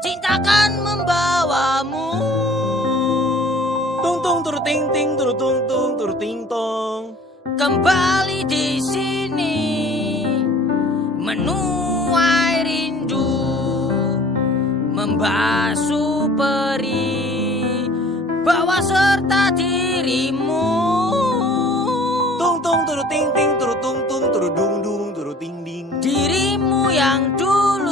cinta kan membawamu. Tung tung turu ting ting turu tung tung turu ting tong. Kembali di sini menuai rindu, membasuh perih bawa serta dirimu. Tung tung turu ting ting turu tung tung turu dung dung turu ting ding. Dirimu yang dulu